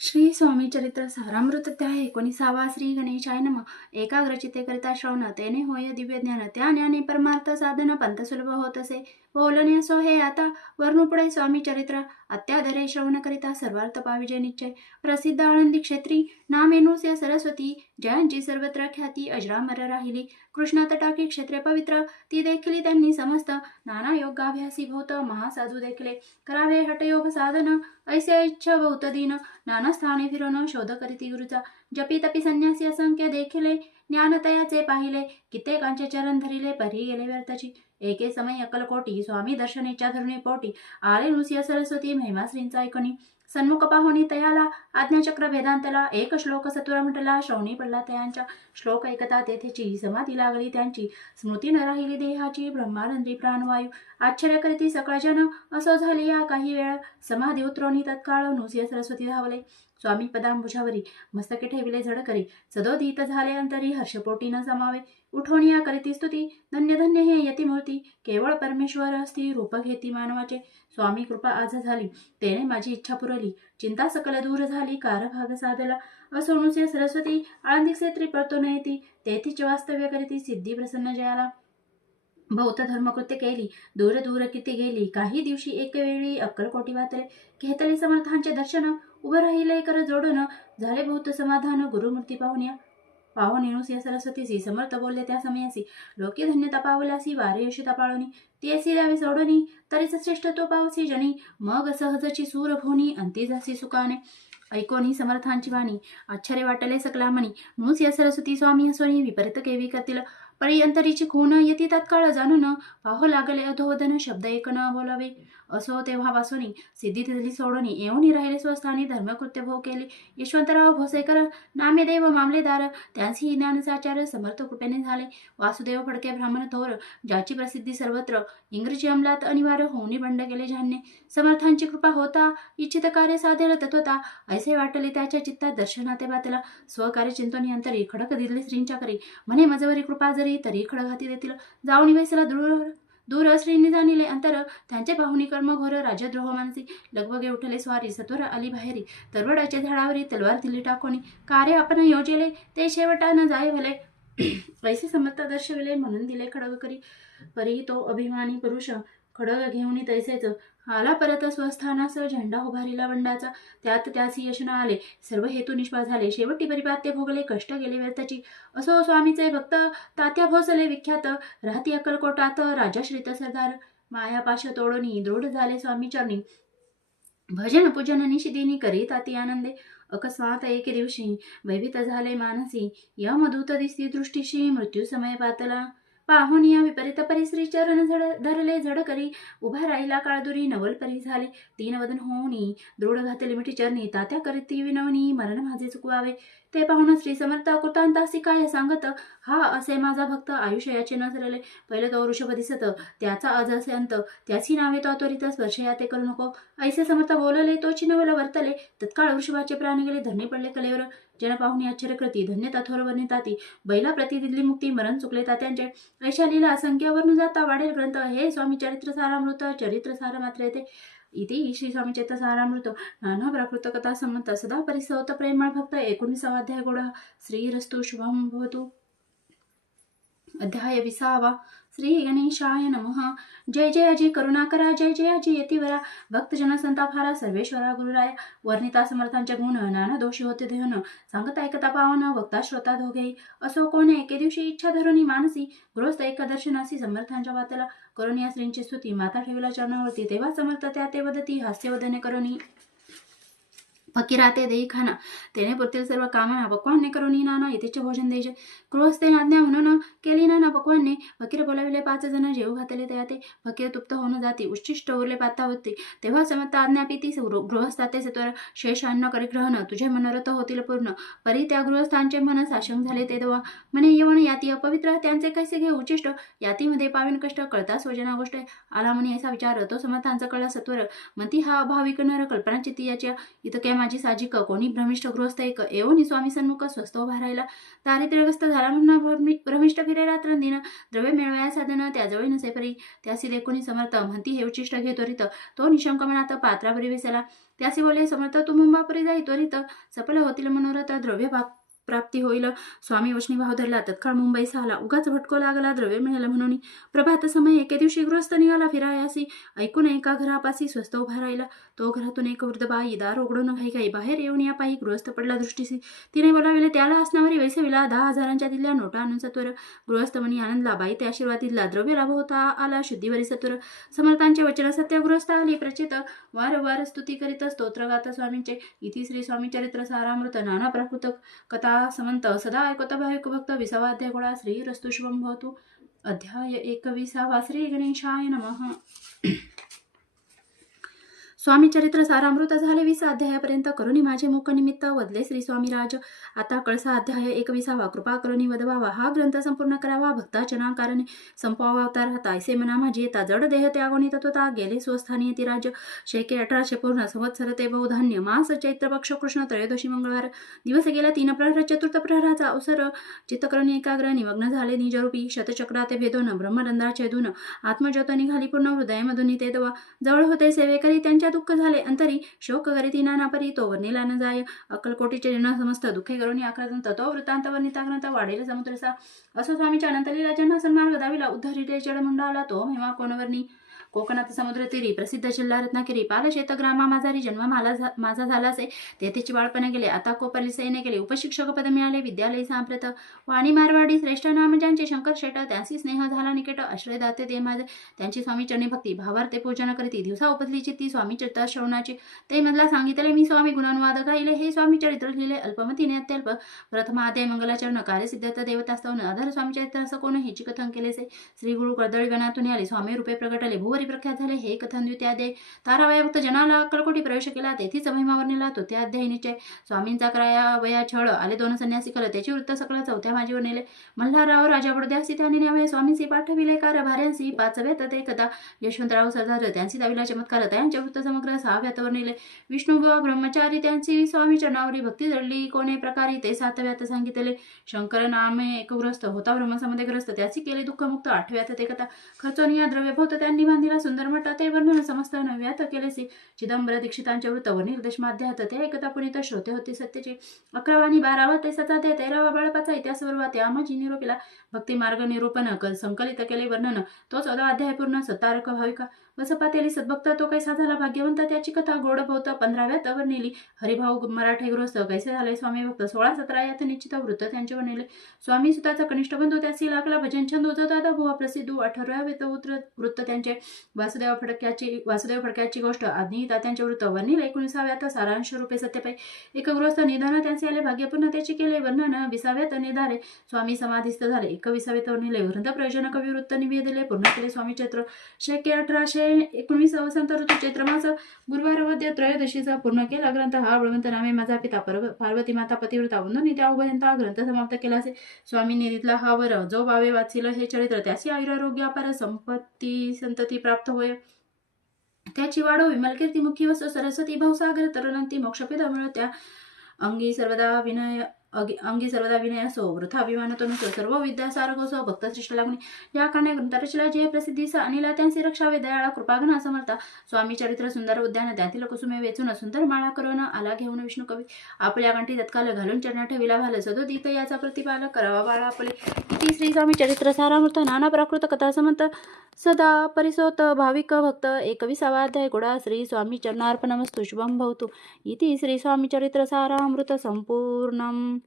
श्री स्वामी चरित्र सारामृत अध्याय 19 श्री गणेशाय नमः. एकाग्रचित्ते करिता श्रवण तेने होय दिव्य ज्ञान त्या ज्ञाने परमार्थ साधन पंथ सुलभ होत असे. बोलणे सो हे आता वर्णू पुढे स्वामी चरित्र अत्यादरे श्रवण करिता सर्वार्थ पाविजय निश्चय. प्रसिद्ध आनंदी क्षेत्री नामेनुस्य सरस्वती जयांची सर्वत्र ख्याती अजरामर राहिली. कृष्णा तटाकी क्षेत्रे पवित्र ती देखील त्यांनी समस्त नाना योगाभ्यासी भूत महासाधू देखले करावे हठयोग साधन ऐसे इच्छा बहुत दिन नाना स्थाने फिरून शोध करीती गुरुचा. जपी तपी संन्यासी असंख्य देखिले ज्ञानतयाचे पाहिले कित्येकांचे चरण धरिले परी गेले व्यर्थची. एके समय अक्कलकोटी स्वामी दर्शनेच्या धरुणी पोटी आले नुसिया सरस्वती महिमाश्रींचा ऐकणी. सन्मुख पाहुणी तयाला आज्ञाचक्र भेदांतला एक श्लोक सत्वर म्हटला श्रवणी पडला तयांच्या. श्लोक ऐकता तेथेची समाधी लागली त्यांची स्मृती न राहिली देहाची ब्रह्मानंदी प्राणवायू. आश्चर्य करीती सकळ जन असो झाली या काही वेळ समाधी उतरवणी तत्काळ नुसिया सरस्वती धावले. स्वामी पदांबुजावरी मस्तके ठेविले झडकरी सदोदित झाले अंतरी हर्षपोटी न समावे. उठवणिया करीती स्तुती धन्य धन्य हे यतिमूर्ती केवळ परमेश्वर असती रूप घेती मानवाचे. स्वामी कृपा आज झाली तेने माझी इच्छा पुरली चिंता सकल दूर झाली कारभाग साधला. असो नुसिया सरस्वती आळंदी क्षेत्री परतो नयती तेथीच वास्तव्य करीती सिद्धी प्रसन्न जयाला. बहुत धर्मकृत्य केली दूर दूर किती गेली काही दिवशी एक वेळी अक्कलकोटी वातले घेतले समर्थांचे दर्शन उभं राहिले कर जोडून झाले बहुत समाधान गुरुमूर्ती पाहुण्या. पाहुणे नुसिया सरस्वतीसी समर्थ बोलले त्या समयासी लोके धन्यता पावल्यासी वारे यशिता पाळोनी तेसी द्यावे सोडोनी तरीच श्रेष्ठ तो पावसी जनी मग सहजची सूर भोनी अंती जासी सुखाने. ऐकोनी समर्थांची वाणी आश्चर्य वाटले सकला मनी नुसिया सरस्वती स्वामी हसोनी विपरीत केवी करतील परी अंतरीची खून येती तत्काळ जाणून पाहो लागले अधोवदन शब्द एक न बोलावे. असो तेव्हा वासोनी सिद्धी तिथली सोडोनी येऊनी राहिले स्वस्थानी धर्मकृत्य भोग केले. यशवंतराव भोसेकर नामे देव मामलेदार त्यांची ज्ञानसाचार समर्थ कृपेने झाले. वासुदेव फडके ब्राह्मण थोर ज्याची प्रसिद्धी सर्वत्र इंग्रजी अंमलात अनिवार्य होऊनी बंड केले ज्यांनी. समर्थांची कृपा होता इच्छित कार्य साधेल तत्वता ऐसे वाटले त्याच्या चित्तात दर्शनाते बातला. स्वकार्य चिंतनी अंतरी खडक दिले श्रींच्या करी म्हणे मजवरी कृपा जरी तरी खडघाती देतील. जाऊनी वैसला दूर श्रींनी जाणिले अंतर त्यांचे पाहुणी कर्म घोर राजद्रोह मानसी. लगबगे उठले स्वारी सत्वर आली बाहेरी तरवडाच्या झाडावरी तलवार दिली टाकोनी कार्य आपण योजेले ते शेवटा न जाय भले. ऐसे समर्थ दर्शविले म्हणून दिले खडग करी परी तो अभिमानी पुरुष खडग घेऊन तैसेच आला परत स्वस्थानास. झेंडा उभारिला बंडाचा त्यात त्यासी यश न आले सर्व हेतू निष्फळ झाले शेवटी परिपात्य भोगले कष्ट गेले व्यर्थची. असो स्वामीचे भक्त तात्या भोसले विख्यात राहती अक्कलकोटात राजाश्रित सरदार. मायापाश तोडोनी दृढ झाले स्वामी चरणी भजन पूजन निशिदिनी करीत अति आनंदे. अकस्मात एके दिवशी भयभीत झाले मानसी यमदूत दिसती दृष्टीशी मृत्यू समय पातला. पाहुनिया विपरीत परिश्री चरण धरले झड करी उभा राहिला काळदुरी नवल परी झाले. तीन वदन होऊनी दृढ घातले मिठी चरणी तात्या करीती विनवणी मरण माझे चुकवावे. ते पाहून श्री समर्थ कृतांतासी काय सांगत हा असे माझा भक्त आयुष्य याचे न सरले. पहिले तो वृषभ दिसत त्याचा आज असे अंत त्याची नावे तो त्वरित स्पर्श याते करू नको. ऐसे समर्थ बोलले तोची नवल वर्तले तत्काळ वृषभाचे प्राण गेले धरणी पडले कलेवर. जन पाहुणी आश्चर्य करती धन्यता थोर वर्णिताती बैला प्रति दिल्ली मुक्ती मरण चुकले तात्यांचे. ऐशा लीला संख्यावरून जाता वाढेल ग्रंथ हे स्वामी चरित्र सारामृत चरित्र सार मात्र येते. इति श्री स्वामी चरित्र सारामृत नाना प्राकृत कथा संमत सदा परिसवत प्रेमळ भक्त 19वा अध्याय गोड. श्रीरस्तु शुभम भवतु. अध्याय 20. श्री गणेशाय नमः. जय जय अजय करुणाकरा जय जय अजय यतिवरा भक्तजन संतापहारा सर्वेश्वरा गुरुराया. वर्णिता समर्थांचे गुण नाना दोषी होते देहन सांगता ऐकता पावन वक्ता श्रोता दोघेही. असो कोणे एके दिवशी इच्छा धरुणी मानसी गृहस्थ एका दर्शनासी समर्थांच्या वातला करून या श्रींची स्तुती माता ठेवला चरणावरती. तेव्हा समर्थ त्या ते वदती हास्यवदने करुणी फकीराते देई खाना तेने पुरतील सर्व कामना पक्वाने करून नाना यथेच्छ भोजन द्यायचे. गृहस्थे आज्ञा म्हणून केली नाना पक्वाने फकीर बोलाविले 5 जण जेव घातले तयाते. फकीर तुप्त होऊन जाती उच्छिष्ट उरले पाता होती. तेव्हा समर्थ आज्ञा पिती गृहस्थाते सत्वर शेष अन्न करी ग्रहण तुझे मनोरथ होतील पूर्ण. परी त्या गृहस्थांचे मन साशंक झाले ते देवा म्हणे येवण याती अपवित्र त्यांचे कैसे घे उच्चिष्ट यातीमध्ये पाविन कष्ट कळता स्वजना गोष्ट आला म्हणे. असा विचार तो समर्थांचा कळला सत्वर म्हणती हा अभाविक नर कल्पना चित्ती याच्या इतके माझी साजिक कोणी भ्रमिष्ठ गृहस्थ एक एवनी स्वामी सन्मुख स्वस्थ उभा राहिला. दारिद्र्यग्रस्त झाला म्हणून भ्रमिष्ठ फिरे रात्रंदिन द्रव्य मिळवाया साधन त्याजवळ नसे परी. त्यासी देखोनी समर्थ म्हणती हे उच्चिष्ट घे त्वरित. तो निशंक मनात पात्रावरी विसला. त्यासी बोले समर्थ तू मुंबापुरी जाई त्वरित. सफल होतील मनोरथ द्रव्य प्राप्ती होईल. स्वामी वचनी भाव धरला तत्काळ मुंबई आला. उगाच भटको लागला द्रव्य मिळालं म्हणून. प्रभात समय एके दिवशी गृहस्थ निघाला फिरायासी. ऐकून एका घरापासी स्वस्त उभा राहिला. तो घरातून एक वृद्ध बाई दार उघडून घाई बाहेर येऊन या पायी गृहस्थ पडला दृष्टीसी. तिने बोलाविले त्याला असणारी वैसविला 10,000 दिल्या नोटा आणून सत्वर. गृहस्थ मनी आनंदला बाई ते आशीर्वाद दिला. द्रव्य लाभ होता आला शुद्धीवरी सत्वर. समर्थांचे वचन सत्य गृहस्थ आली प्रचित. वारंवार स्तुती करीत स्तोत्र गाता स्वामींचे. इति श्री स्वामी चरित्र सारामृत नाना प्राकृत कथा समंत सदा ऐकत भाविक भक्त 20वा अध्याय गोळा. श्री रस्तु शुभम भवतु. अध्याय 21. श्री गणेशाय नमः. स्वामी चरित्र सारामृत झाले 20 अध्यायापर्यंत. करुणी माझे मुख निमित्त वदले श्री स्वामीराज. आता कळसा अध्याय 21. कृपा करुणी वदवावा. हा ग्रंथ संपूर्ण करावा भक्ताचना कारणे संपवावा अवतार तायसे मना माझी येता. जड देह त्यागोनी तत्वता गेले स्वस्थानी येती राज्य. शेके 1800 पूर्ण संवत्सर ते बहुधान्य. मास चैत्र पक्ष कृष्ण त्रयोदशी मंगळवार. दिवस गेला 3 प्रहर चतुर्थ प्रहराचा अवसर. चित्तकरुणी एकाग्र निमग्न झाले निजरूपी. शतचक्राते भेदून ब्रह्मरंध्राचे धून. आत्मज्योत निघाली पूर्ण हृदयमधून ते दवा. जवळ होते सेवेकरी त्यांच्या दुःख झाले अंतरी. शोक करीती नानापरी तो वर्णिला न जाय. अक्कलकोटीचे जन समस्त दुःखे करून आक्रंत. तो वृत्तांत वर्णिता ग्रंथ वाढेल समुद्रसा. असो स्वामीच्या अनंतलीला जन्म सन्मार्ग दाविला. उद्धरिले जडमंडाला तो महिमा कोणवर्णी. कोकणात समुद्र तीरी प्रसिद्ध जिल्हा रत्नागिरी. पालशेत ग्रामा माझारी जन्म माझा झालासे. तेथेची बाळपण गेले आता कोपरली सैन्य केले. उपशिक्षक पद मिळाले विद्यालय सांप्रत. वाणी मारवाडी श्रेष्ठ नाम ज्यांचे शंकर शेट. त्यांची स्नेह झाला निकट. आश्रय दाते ते माझे त्यांची स्वामी चरणी भक्ती. भावार्थे पूजन करीती दिवसा उपजली चित्ती. स्वामी चरित्र श्रवणाची ते मधला सांगितले मी स्वामी गुणानुवाद गायले. हे स्वामी चरित्र लिहिले अल्पमतीने अत्यल्प. प्रथम आदय मंगलाचरण कार्यसिद्धत देवतास्तवन. आधार स्वामी चरित्र असं कोण हेची कथन केलेसे. श्री गुरु कर्दळी वनातून आले स्वामी रूपे प्रगटले. भुवरी प्रख्यात झाले हे कथन द्वितीयाध्याय. तारावया भक्त जनाला अक्कलकोटी प्रवेश केला. तेथीच महिमावर नेला तो त्या अध्यायी निश्चय. स्वामींचा कराया वया छळ आले 2 संन्यासी कल. त्याची वृत्त सकल 4थ्या माझीवर नेले. मल्हारराव राजा बडद्यासी त्यांनी न्यावया स्वामींसी पाठविले कारभार्यांसी. 5व्यात ते कथा यशवंतराव सरदार त्यांची दाविला चमत्कार. त्यांचे वृत्त समग्र 6व्यातवर नेले. विष्णुबुवा ब्रह्मचारी त्यांची स्वामी चरणावरी भक्ती जडली कोणे प्रकारी ते 7व्यात सांगितले. शंकर नामे एक ग्रस्त होता ब्रह्मसमध्ये ग्रस्त. त्याची केले दुःखमुक्त 8व्यात ते कथा. खर्चोनिया द्रव्यभूत त्यांनी बांधिला सुंदर मठ. ते वर्णन समस्त 9व्यात केलेसी. चिदंबर दीक्षितांचे वृत्त व निर्देशमाध्यात ते ऐकता पुनीत श्रोते होते सत्यचे. 11वानी 12वा ते 7वा 13वा बाळपाचा इतिहास वर्वा त्या माझी निरोपीला. भक्ती मार्ग निरूपण संकलित केले वर्णन. तो 14वा अध्याय पूर्ण सतारक भाविका. वसपातेली सद्भक्त तो कैसा झाला भाग्यवंत. त्याची कथा गोड भोवत 15व्यात वर्णिली. हरिभाऊ मराठे गृहस्थ कैसे झाले स्वामी भक्त. 16-17 यात निश्चित वृत्त त्यांचे वर्णिले. स्वामी सुताचा कनिष्ठ बंधू त्यासी लागला भजन छंद उजवता भुवा प्रसिद्ध. 18व्यात वृत्त त्यांचे. वासुदेव फडक्याची गोष्ट आधी तात्यांचे वृत्त वर्णिले. 19व्यात सारांश रूपे सत्यपाई. एक गृहस्थ निधन त्यांचे आले भाग्यपूर्ण त्याची केले वर्णन. 20व्यात निधारे स्वामी समाधीस्थ झाले. 21व्यात वर्णिले. वृंद प्रयोजन कवी वृत्त निवेदले पूर्ण केले स्वामी चरित्र. शेके 1819 वसंत ऋतू चैत्र मास गुरुवार वद्य त्रयोदशीचा पूर्ण केला ग्रंथ. हा बळवंत नामे माझा पिता पार्वती माता पतिव्रता वंदनी त्या उभयंता ग्रंथ समाप्त केला असे. स्वामी निधीतला हा वर जो बावे वाचिल हे चरित्र. त्याची आयुरारोग्य अपार संपत्ती संतती प्राप्त होय. त्याची वाढो विमल कीर्ती मुखी वस सरस्वती भावसागर तरुणंती मोक्षपिता मिळो. त्या अंगी सर्वदा विनय असो. वृथा अभिमानतो नसो. सर्व विद्या सारगोसो भक्त श्रेष्ठ लागणे. या कारणे ग्रंथरचला जे प्रसिद्धीस अनिला त्यांची रक्षावे दयाळा कृपागना समर्था. स्वामी चरित्र सुंदर उद्यान त्यातील कुसुमे वेचून सुंदर माळा करून आला घेऊन विष्णू कवी. आपल्या कंठी तत्काल घालून चरण ठेविला भाल. सदोदित याचा प्रतिपाल करावा बाळा आपले. इति श्री स्वामी चरित्र सारामृत नाना प्राकृत कथा समंत सदा परिसोत भाविक भक्त. 21वा अध्याय गोडा. श्री स्वामी चरणार्पणमस्तु शुभम भवतु. इति श्री स्वामी चरित्र सारामृत संपूर्णम.